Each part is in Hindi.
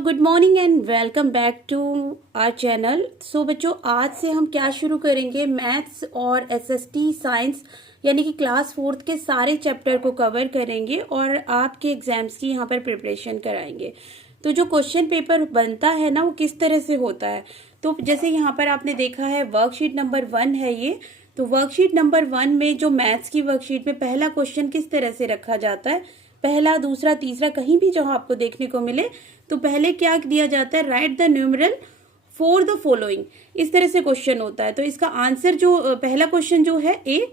Good morning and welcome back to our channel. So बच्चों, आज से हम क्या शुरू करेंगे, मैथ्स और एसएसटी साइंस यानी कि क्लास 4th के सारे चैप्टर को कवर करेंगे और आपके एग्जाम्स की यहाँ पर प्रिपरेशन कराएंगे। तो जो क्वेश्चन पेपर बनता है ना, वो किस तरह से होता है, तो जैसे यहाँ पर आपने देखा है वर्कशीट नंबर 1 है ये। तो वर्कशीट नंबर 1 में जो मैथ्स की वर्कशीट में पहला क्वेश्चन किस तरह से रखा जाता है, पहला दूसरा तीसरा कहीं भी जहां आपको देखने को मिले, तो पहले क्या दिया जाता है, right the numeral for the following, इस तरह से क्वेश्चन होता है। तो इसका आंसर जो पहला क्वेश्चन जो है ए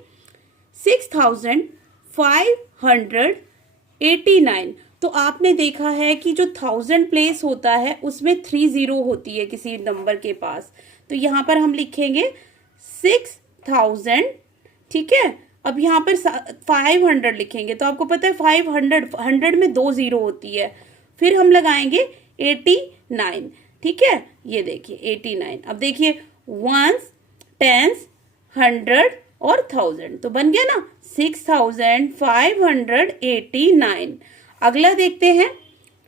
6589। तो आपने देखा है कि जो 1000 प्लेस होता है उसमें 30 होती है किसी नंबर के पास, तो यहां पर हम लिखेंगे 6000, ठीक है। अब यहाँ पर 500 लिखेंगे, तो आपको पता है 500 में 2 0 होती है, फिर हम लगाएंगे 89, ठीक है। ये देखिए 89। अब देखिए वंस, टेंस, 100 और 1000, तो बन गया ना 6589। अगला देखते हैं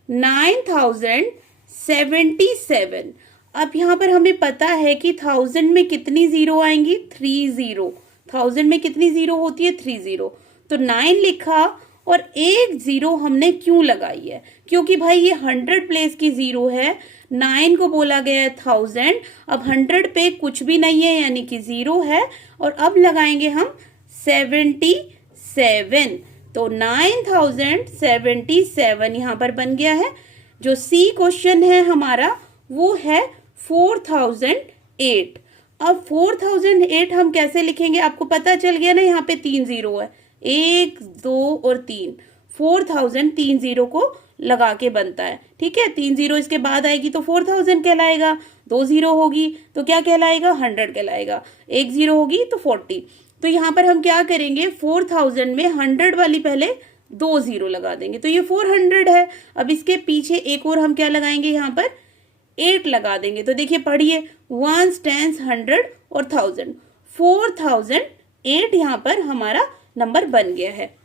9077। अब यहाँ पर हमें पता है कि 1000 में कितनी जीरो आएंगी, 30। 1000 में कितनी जीरो होती है, 30। तो 9 लिखा और एक जीरो हमने क्यों लगाई है, क्योंकि भाई ये 100 प्लेस की जीरो है, 9 को बोला गया है 1000। अब 100 पे कुछ भी नहीं है यानी कि जीरो है, और अब लगाएंगे हम 77। तो 9077 यहाँ पर बन गया है। जो सी क्वेश्चन है हमारा वो है 4008। अब 4008 हम कैसे लिखेंगे, आपको पता चल गया ना, यहाँ पे 3 0 है, 1 2 और 3, 4000 3 0 को लगा के बनता है, ठीक है। 3 0 इसके बाद आएगी तो 4000 कहलाएगा, 2 0 होगी तो क्या कहलाएगा, 100 कहलाएगा, 1 0 होगी तो 40। तो यहाँ पर हम क्या करेंगे, 4000 में 100 वाली पहले 2 0 लगा देंगे, तो ये 400 है। अब इसके पीछे एक और हम क्या लगाएंगे, यहाँ पर 8 लगा देंगे। तो देखिए पढ़िए, वंस, टेंस, 100 और 1000, 4008 यहाँ पर हमारा नंबर बन गया है।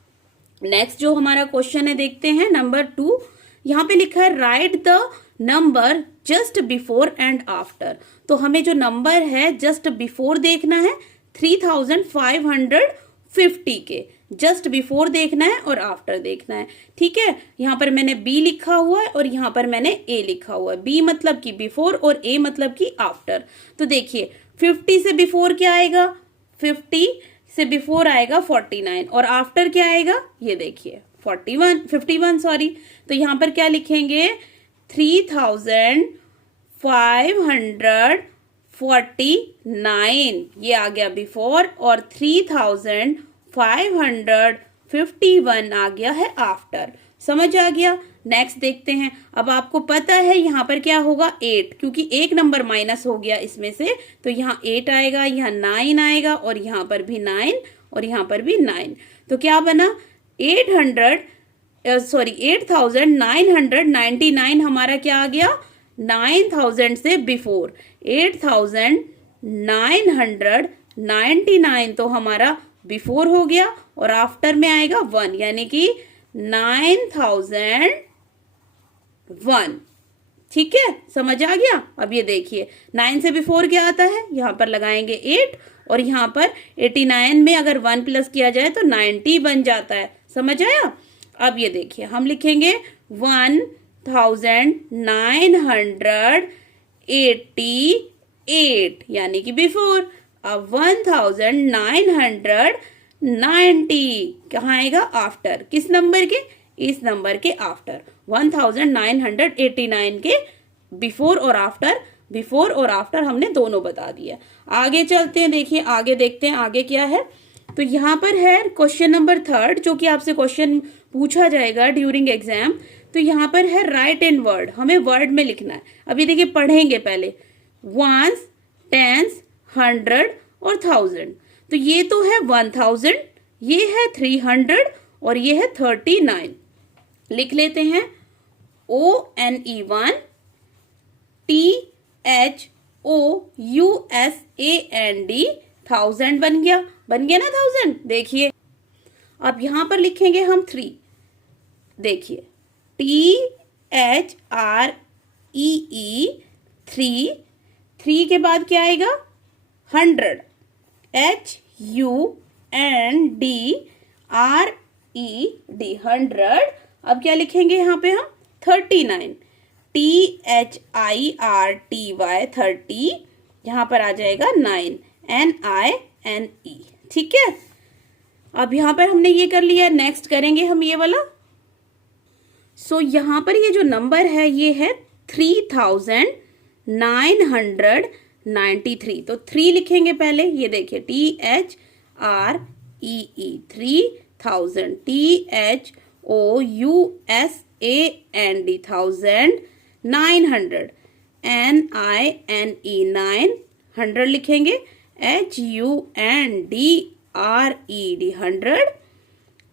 नेक्स्ट जो हमारा क्वेश्चन है देखते हैं नंबर 2। यहाँ पे लिखा है right the number just before and after. तो हमें जो नंबर है जस्ट बिफोर देखना है 3550 के, जस्ट बिफोर देखना है और आफ्टर देखना है, ठीक है। यहाँ पर मैंने बी लिखा हुआ है और यहाँ पर मैंने ए लिखा हुआ है। बी मतलब कि बिफोर और ए मतलब कि आफ्टर। तो देखिए 50 से बिफोर क्या आएगा, 50 से बिफोर आएगा 49 और आफ्टर क्या आएगा, ये देखिए 51 सॉरी। तो यहाँ पर क्या लिखेंगे, 3549 ये आ गया बिफोर और 3551 आ गया है आफ्टर। समझ आ गया। नेक्स्ट देखते हैं। अब आपको पता है यहाँ पर क्या होगा, 8, क्योंकि एक नंबर माइनस हो गया इसमें से, तो यहाँ 8 आएगा, यहाँ 9 आएगा और यहाँ पर भी 9 और यहाँ पर भी 9। तो क्या बना, 8999 हमारा क्या आ गया, 9000 से बिफोर। 8999 तो हमारा बिफोर हो गया और आफ्टर में आएगा 1, यानी कि 9001, ठीक है। समझ आ गया। अब ये देखिए 9 से बिफोर क्या आता है, यहाँ पर लगाएंगे 8 और यहाँ पर 89 में अगर 1 प्लस किया जाए तो 90 बन जाता है। समझ आया। अब ये देखिए हम लिखेंगे 1988 यानी कि बिफोर। अब 1990 कहाँ आएगा, आफ्टर। किस नंबर के, इस नंबर के आफ्टर। 1989 के बिफोर और आफ्टर, बिफोर और आफ्टर हमने दोनों बता दिया। आगे चलते हैं, देखिए आगे देखते हैं आगे क्या है। तो यहाँ पर है क्वेश्चन नंबर 3 जो कि आपसे क्वेश्चन पूछा जाएगा ड्यूरिंग एग्जाम। तो यहाँ पर है राइट इन वर्ड, हमें वर्ड में लिखना है। अभी देखिए पढ़ेंगे पहले, वंस, टेंस, 100 और 1000। तो ये तो है 1000, ये है 300 और ये है 39। लिख लेते हैं ONE1 THOUSAND, 1000 बन गया ना 1000। देखिए अब यहां पर लिखेंगे हम 3, देखिए THREE थ्री, थ्री के बाद क्या आएगा 100, HUNDRED 100। अब क्या लिखेंगे यहाँ पे हम 39, THIRTY 30, यहाँ पर आ जाएगा 9, NINE। ठीक है, अब यहाँ पर हमने ये कर लिया, नेक्स्ट करेंगे हम ये वाला। सो यहाँ पर ये जो नंबर है ये है 3993। तो 3 लिखेंगे पहले, ये देखिए THREE 3000, THOUSAND 1000, 900 NINE 900 लिखेंगे, HUNDRED 100,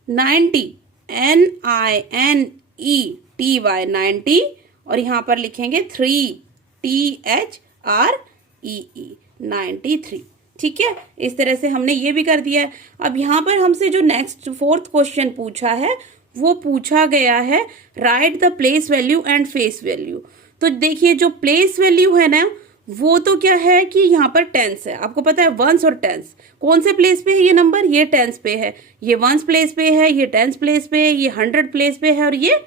90 NINETY 90, और यहाँ पर लिखेंगे 3 THREE 93। ठीक है, इस तरह से हमने ये भी कर दिया है। अब यहाँ पर हमसे जो नेक्स्ट 4th क्वेश्चन पूछा है वो पूछा गया है right the place value and face value. तो देखिए जो प्लेस वैल्यू है ना वो तो क्या है कि यहाँ पर टेंस है, आपको पता है वंस और टेंस। कौन से प्लेस पे है ये नंबर, ये टेंस पे है, ये वंस प्लेस पे है, ये टेंस प्लेस पे है, ये 100 प्लेस पे है और ये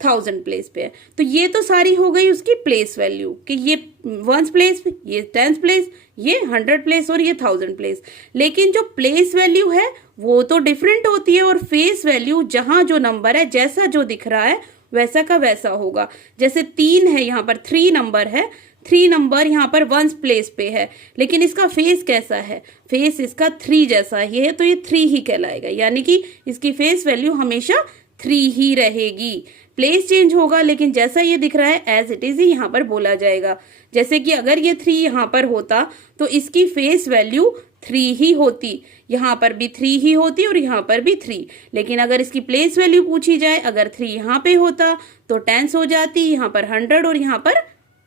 1000 प्लेस पे है। तो ये तो सारी हो गई उसकी प्लेस वैल्यू कि ये वंस प्लेस, ये टेंस प्लेस, ये 100 प्लेस और ये 1000 प्लेस। लेकिन जो प्लेस वैल्यू है वो तो डिफरेंट होती है, और फेस वैल्यू जहां जो नंबर है जैसा जो दिख रहा है वैसा का वैसा होगा। जैसे 3 है, यहाँ पर 3 नंबर है, 3 नंबर यहाँ पर वंस प्लेस पे है, लेकिन इसका फेस कैसा है, फेस इसका 3 जैसा ही है, तो ये 3 ही कहलाएगा, यानी कि इसकी फेस वैल्यू हमेशा 3 ही रहेगी। प्लेस चेंज होगा लेकिन जैसा ये दिख रहा है एज इट इज ही यहाँ पर बोला जाएगा। जैसे कि अगर ये 3 यहाँ पर होता तो इसकी फेस वैल्यू 3 ही होती, यहाँ पर भी 3 ही होती और यहाँ पर भी 3। लेकिन अगर इसकी प्लेस वैल्यू पूछी जाए, अगर 3 यहाँ पे होता तो टेंस हो जाती, यहाँ पर 100 और यहाँ पर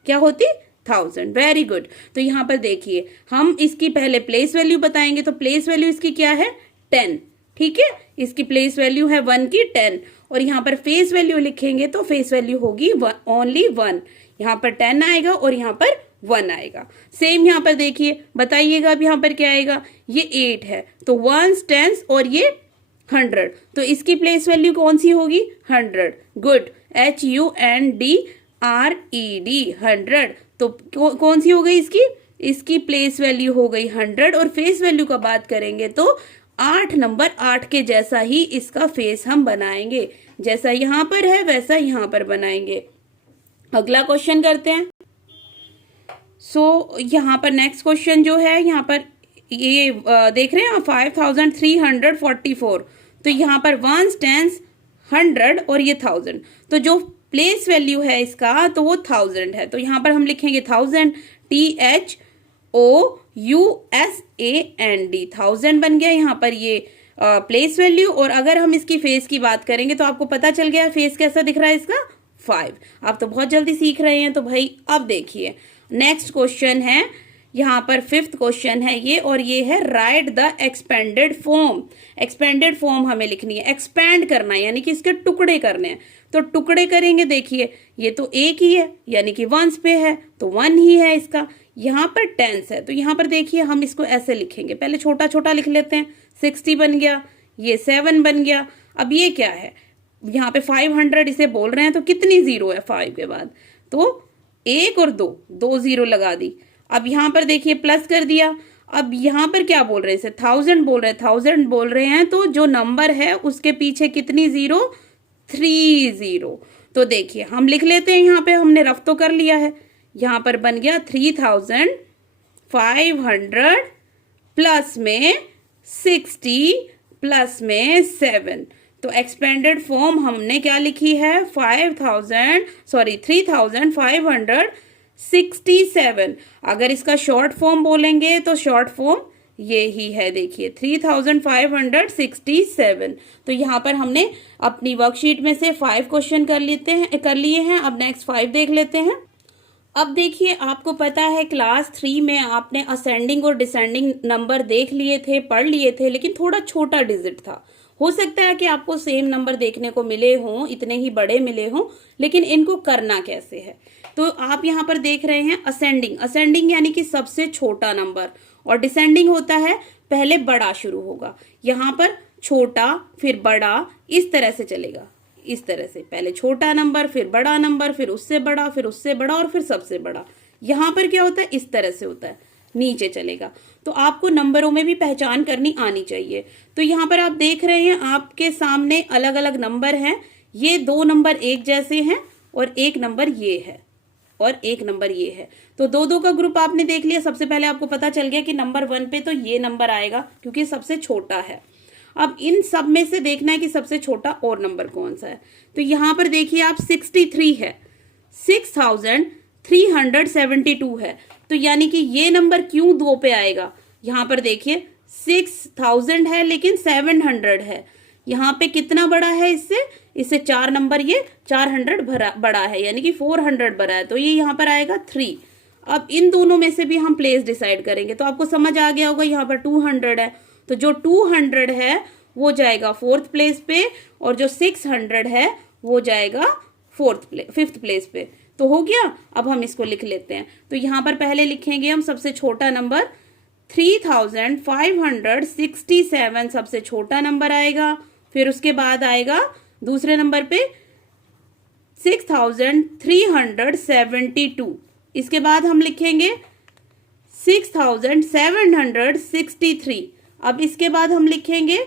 क्या होती 1000। Very good. तो यहाँ पर देखिए हम इसकी पहले प्लेस वैल्यू बताएंगे, तो प्लेस वैल्यू इसकी क्या है 10। ठीक है, इसकी प्लेस वैल्यू है 1 की 10, और यहाँ पर फेस वैल्यू लिखेंगे तो फेस वैल्यू होगी ओनली 1, यहाँ पर 10 आएगा और यहाँ पर 1 आएगा। सेम यहाँ पर देखिए, बताइएगा अब यहाँ पर क्या आएगा, ये 8 है तो 1 10 और ये 100, तो इसकी प्लेस वैल्यू कौन सी होगी 100। गुड, HUNDRED 100, तो कौन सी हो गई इसकी प्लेस वैल्यू हो गई 100। और फेस वैल्यू का बात करेंगे तो 8 नंबर 8 के जैसा ही इसका फेस हम बनाएंगे, जैसा यहाँ पर है वैसा यहाँ पर बनाएंगे। अगला क्वेश्चन करते हैं। सो यहाँ पर नेक्स्ट क्वेश्चन जो है, यहाँ पर ये देख रहे हैं 5344, तो यहाँ पर 1 10 100 और ये 1000, तो जो प्लेस वैल्यू है इसका तो वो 1000 है, तो यहाँ पर हम लिखेंगे 1000, THOUSAND 1000 बन गया यहाँ पर ये प्लेस वैल्यू। और अगर हम इसकी फेस की बात करेंगे तो आपको पता चल गया फेस कैसा दिख रहा है इसका 5। आप तो बहुत जल्दी सीख रहे हैं। तो भाई अब देखिए नेक्स्ट क्वेश्चन है, यहाँ पर 5th क्वेश्चन है ये, और ये है right the expanded form. Expanded form हमें लिखनी है, एक्सपैंड करना है यानी कि इसके टुकड़े करने हैं। तो टुकड़े करेंगे, देखिए ये तो एक ही है यानी कि वंस पे है तो 1 ही है इसका, यहाँ पर टेंस है तो यहाँ पर देखिए हम इसको ऐसे लिखेंगे, पहले छोटा छोटा लिख लेते हैं। 60 बन गया, ये 7 बन गया। अब ये क्या है, यहाँ पे 500 इसे बोल रहे हैं तो कितनी जीरो है 5 के बाद, तो 1 और 2 जीरो लगा दी। अब यहाँ पर देखिए प्लस कर दिया। अब यहाँ पर क्या बोल रहे हैं, इसे 1000 बोल रहे हैं, 1000 बोल रहे हैं तो जो नंबर है उसके पीछे कितनी जीरो 3 जीरो। तो देखिए हम लिख लेते हैं, यहाँ पे हमने रफ तो कर लिया है, यहाँ पर बन गया 3500 प्लस में 60 प्लस में 7। तो एक्सपेंडेड फॉर्म हमने क्या लिखी है 3567। अगर इसका शॉर्ट फॉर्म बोलेंगे तो शॉर्ट फॉर्म ये ही है, देखिए 3567। तो यहाँ पर हमने अपनी वर्कशीट में से 5 क्वेश्चन कर लिए हैं। अब नेक्स्ट 5 देख लेते हैं। अब देखिए आपको पता है क्लास 3 में आपने असेंडिंग और डिसेंडिंग नंबर देख लिए थे, पढ़ लिए थे, लेकिन थोड़ा छोटा डिजिट था। हो सकता है कि आपको सेम नंबर देखने को मिले हों, इतने ही बड़े मिले हों, लेकिन इनको करना कैसे है। तो आप यहाँ पर देख रहे हैं असेंडिंग, असेंडिंग यानी कि सबसे छोटा नंबर, और डिसेंडिंग होता है पहले बड़ा शुरू होगा। यहाँ पर छोटा फिर बड़ा, इस तरह से चलेगा, इस तरह से पहले छोटा नंबर फिर बड़ा नंबर फिर उससे बड़ा फिर उससे बड़ा और फिर सबसे बड़ा। यहाँ पर क्या होता है, इस तरह से होता है, नीचे चलेगा। तो आपको नंबरों में भी पहचान करनी आनी चाहिए। तो यहाँ पर आप देख रहे हैं आपके सामने अलग अलग नंबर हैं। ये 2 नंबर एक जैसे हैं और 1 नंबर ये है और 1 नंबर ये है। तो 2-2 का ग्रुप आपने देख लिया। सबसे पहले आपको पता चल गया कि नंबर 1 पे तो ये नंबर आएगा क्योंकि सबसे छोटा है। अब इन सब में से देखना है कि सबसे छोटा और नंबर कौन सा है। तो यहाँ पर देखिए आप 63 है, 6372 है। तो यानी कि ये नंबर क्यों 2 पे आएगा। यहाँ पर देखिए 6000 है लेकिन 700 है। यहाँ पे कितना बड़ा है इससे 4 नंबर ये 400 बड़ा है, यानी कि 400 बड़ा है। तो ये यहाँ पर आएगा 3। अब इन दोनों में से भी हम प्लेस डिसाइड करेंगे। तो आपको समझ आ गया होगा यहाँ पर 200 है, तो जो 200 है वो जाएगा 4th प्लेस पे और जो 600 है वो जाएगा 5th प्लेस पे। तो हो गया। अब हम इसको लिख लेते हैं। तो यहाँ पर पहले लिखेंगे हम सबसे छोटा नंबर 3567 सबसे छोटा नंबर आएगा। फिर उसके बाद आएगा दूसरे नंबर पे 6372। इसके बाद हम लिखेंगे 6763। अब इसके बाद हम लिखेंगे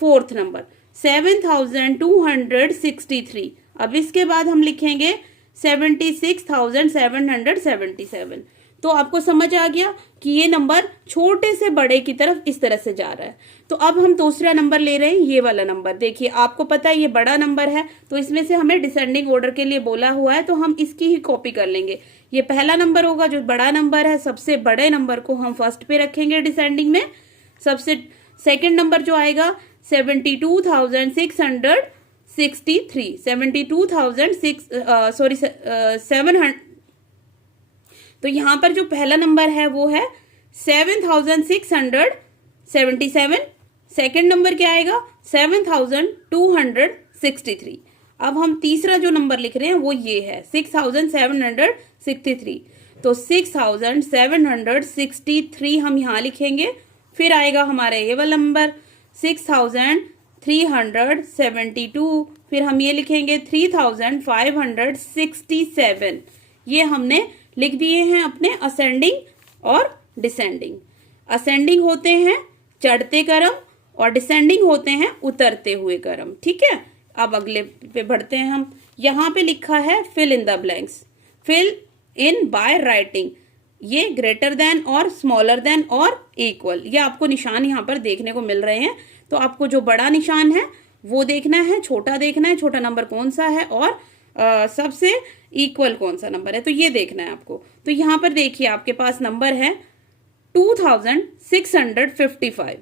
4th नंबर 7263। अब इसके बाद हम लिखेंगे 76,777। तो आपको समझ आ गया कि ये नंबर छोटे से बड़े की तरफ इस तरह से जा रहा है। तो अब हम दूसरा नंबर ले रहे हैं, ये वाला नंबर। देखिए आपको पता है ये बड़ा नंबर है, तो इसमें से हमें डिसेंडिंग ऑर्डर के लिए बोला हुआ है, तो हम इसकी ही कॉपी कर लेंगे। ये पहला नंबर होगा जो बड़ा नंबर है, सबसे बड़े नंबर को हम फर्स्ट पे रखेंगे डिसेंडिंग में। सबसे सेकेंड नंबर जो आएगा 72,663, 700। तो यहाँ पर जो पहला नंबर है वो है 7677। सेकंड नंबर क्या आएगा 7263। अब हम तीसरा जो नंबर लिख रहे हैं वो ये है 6763। तो 6763 हम यहाँ लिखेंगे। फिर आएगा हमारा ये वाला नंबर 6372। फिर हम ये लिखेंगे 3567। ये हमने लिख दिए हैं अपने असेंडिंग और डिसेंडिंग। असेंडिंग होते हैं चढ़ते क्रम और डिसेंडिंग होते हैं उतरते हुए क्रम। ठीक है, अब अगले पे बढ़ते हैं हम। यहाँ पे लिखा है fill in the blanks. Fill in by writing. ये ग्रेटर देन और स्मॉलर देन और इक्वल, ये आपको निशान यहाँ पर देखने को मिल रहे हैं। तो आपको जो बड़ा निशान है वो देखना है, छोटा देखना है, छोटा नंबर कौन सा है और सबसे इक्वल कौन सा नंबर है, तो ये देखना है आपको। तो यहाँ पर देखिए आपके पास नंबर है 2655।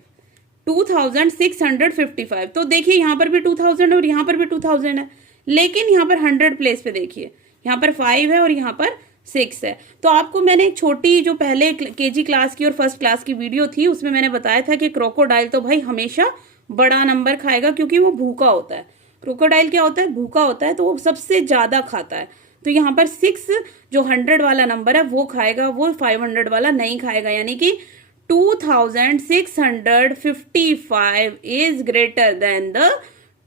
2655। तो देखिए यहाँ पर भी 2000 और यहाँ पर भी 2000 है, लेकिन यहाँ पर 100 प्लेस पे देखिए यहाँ पर 5 है और यहाँ पर 6 है। तो आपको मैंने एक छोटी जो पहले केजी क्लास की और फर्स्ट क्लास की वीडियो थी उसमें मैंने बताया था कि क्रोकोडाइल तो भाई हमेशा बड़ा नंबर खाएगा क्योंकि वो भूखा होता है। क्रोकोडाइल क्या होता है, भूखा होता है, तो वो सबसे ज्यादा खाता है। तो यहाँ पर 6 जो 100 वाला नंबर है वो खाएगा, वो 500 वाला नहीं खाएगा, यानी कि 2655 इज ग्रेटर देन द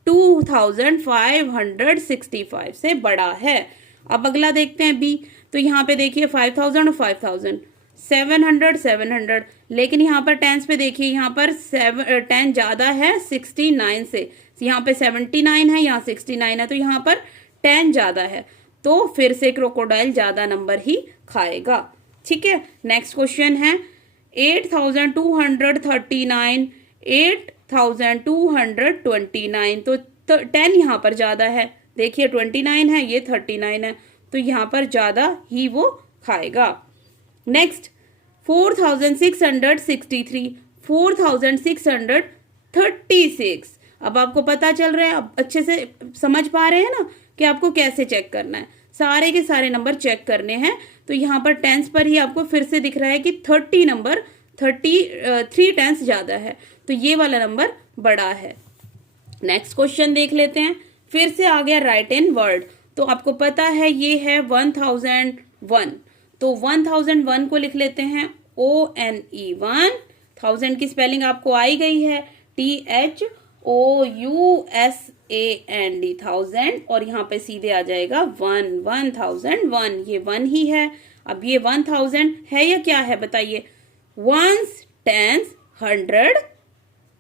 2565 से बड़ा है। अब अगला देखते हैं बी। तो यहाँ पे देखिए 5000 और 5000, 700, लेकिन यहाँ पर टेंस पे देखिए यहाँ पर 10 ज्यादा है 69 से। यहाँ पे 79 है, यहाँ 69 है, तो यहाँ पर 10 ज्यादा है, तो फिर से क्रोकोडाइल ज्यादा नंबर ही खाएगा। ठीक है, नेक्स्ट क्वेश्चन है 8239, 8229। तो 10 यहाँ पर ज्यादा है, देखिए 29 है, ये 39 है, तो यहाँ पर ज्यादा ही वो खाएगा। नेक्स्ट 4663, 4636। अब आपको पता चल रहा है, अब अच्छे से समझ पा रहे हैं ना कि आपको कैसे चेक करना है। सारे के सारे नंबर चेक करने हैं। तो यहाँ पर टेंस पर ही आपको फिर से दिख रहा है कि 30 नंबर 33 टेंस ज्यादा है, तो ये वाला नंबर बड़ा है। नेक्स्ट क्वेश्चन देख लेते हैं। फिर से आ गया राइट इन वर्ड। तो आपको पता है ये है 1001, तो 1001 को लिख लेते हैं ONE 1000 की स्पेलिंग आपको आई गई है THOUSAND 1000, और यहाँ पे सीधे आ जाएगा 1001, ये 1 ही है। अब ये 1000 है या क्या है बताइए। वंस टेंस 100,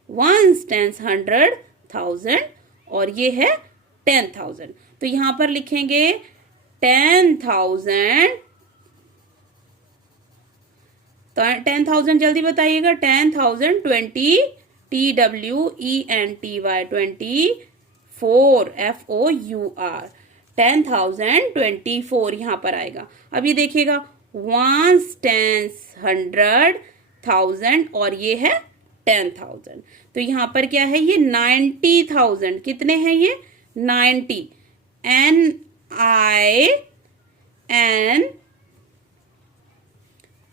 वंस टेंस 100,000, और ये है 10,000। तो यहां पर लिखेंगे 10,000, तो 10,000 जल्दी बताइएगा। 10,000 20 TWENTY 24 FOUR 10,024 यहां पर आएगा। अब ये देखिएगा वंस टेंस 100,000 और ये है 10,000। तो यहां पर क्या है ये 90,000, कितने हैं ये 90,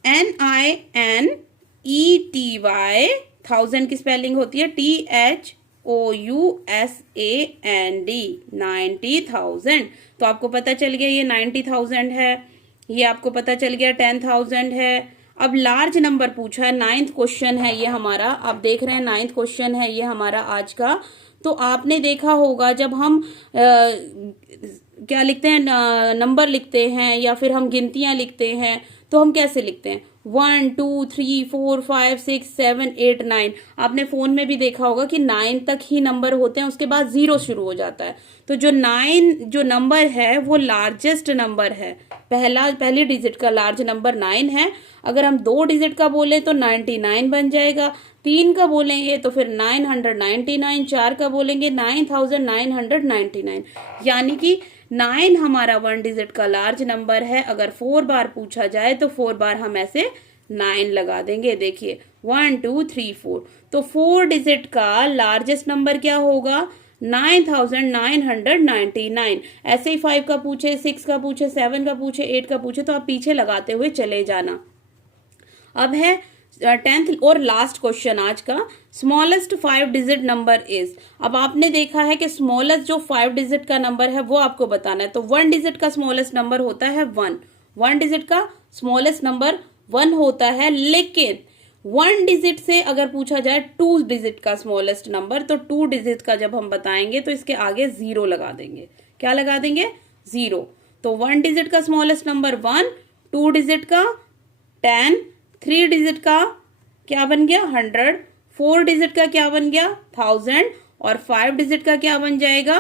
NINETY 1000 की स्पेलिंग होती है THOUSAND 90,000। तो आपको पता चल गया ये 90,000 है, ये आपको पता चल गया 10,000 है। अब लार्ज नंबर पूछा है, 9th क्वेश्चन है ये हमारा। आप देख रहे हैं 9th क्वेश्चन है ये हमारा आज का। तो आपने देखा होगा जब हम क्या लिखते हैं, नंबर लिखते हैं या फिर हम गिनतियां लिखते हैं, तो हम कैसे लिखते हैं 1 2 3 4 5 6 7 8 9। आपने फोन में भी देखा होगा कि 9 तक ही नंबर होते हैं, उसके बाद 0 शुरू हो जाता है। तो जो 9 जो नंबर है वो लार्जेस्ट नंबर है, पहली डिजिट का लार्ज नंबर 9 है। अगर हम 2 डिजिट का बोले तो 99 बन जाएगा, 3 का बोलेंगे तो फिर 999, 4 का बोलेंगे 9,999। यानी कि 9 हमारा 1 डिजिट का लार्ज नंबर है। अगर 4 बार पूछा जाए तो 4 बार हम ऐसे 9 लगा देंगे। देखिए 1 2 3 4, तो 4 डिजिट का लार्जेस्ट नंबर क्या होगा 9,999। ऐसे ही 5 का पूछे, 6 का पूछे, 7 का पूछे, 8 का पूछे तो आप पीछे लगाते हुए चले जाना। अब है 10th और लास्ट क्वेश्चन आज का, स्मॉलेस्ट 5 डिजिट नंबर इज। अब आपने देखा है कि स्मॉलेस्ट जो 5 डिजिट का नंबर है वो आपको बताना है। तो 1 डिजिट का स्मॉलेस्ट नंबर होता है 1, 1 डिजिट का स्मॉलेस्ट नंबर 1 होता है। लेकिन 1 डिजिट से अगर पूछा जाए 2 डिजिट का स्मॉलेस्ट नंबर, तो 2 डिजिट का जब हम बताएंगे तो इसके आगे 0 लगा देंगे। क्या लगा देंगे 0। तो 1 डिजिट का स्मॉलेस्ट नंबर 1, 2 डिजिट का 10, 3 डिजिट का क्या बन गया 100, 4 डिजिट का क्या बन गया 1000, और 5 डिजिट का क्या बन जाएगा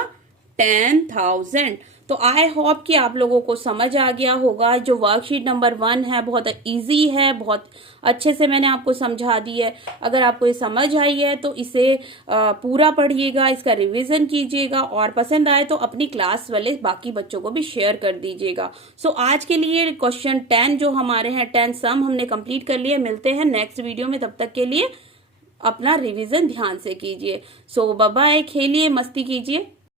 10,000। तो आई होप कि आप लोगों को समझ आ गया होगा। जो वर्कशीट नंबर 1 है बहुत इजी है, बहुत अच्छे से मैंने आपको समझा दी है। अगर आपको ये समझ आई है तो इसे पूरा पढ़िएगा, इसका रिवीजन कीजिएगा, और पसंद आए तो अपनी क्लास वाले बाकी बच्चों को भी शेयर कर दीजिएगा। सो आज के लिए क्वेश्चन 10 जो हमारे हैं 10 सम हमने कंप्लीट कर लिए। मिलते हैं नेक्स्ट वीडियो में, तब तक के लिए अपना रिवीजन ध्यान से कीजिए। सो बाय बाय, खेलिए, मस्ती कीजिए।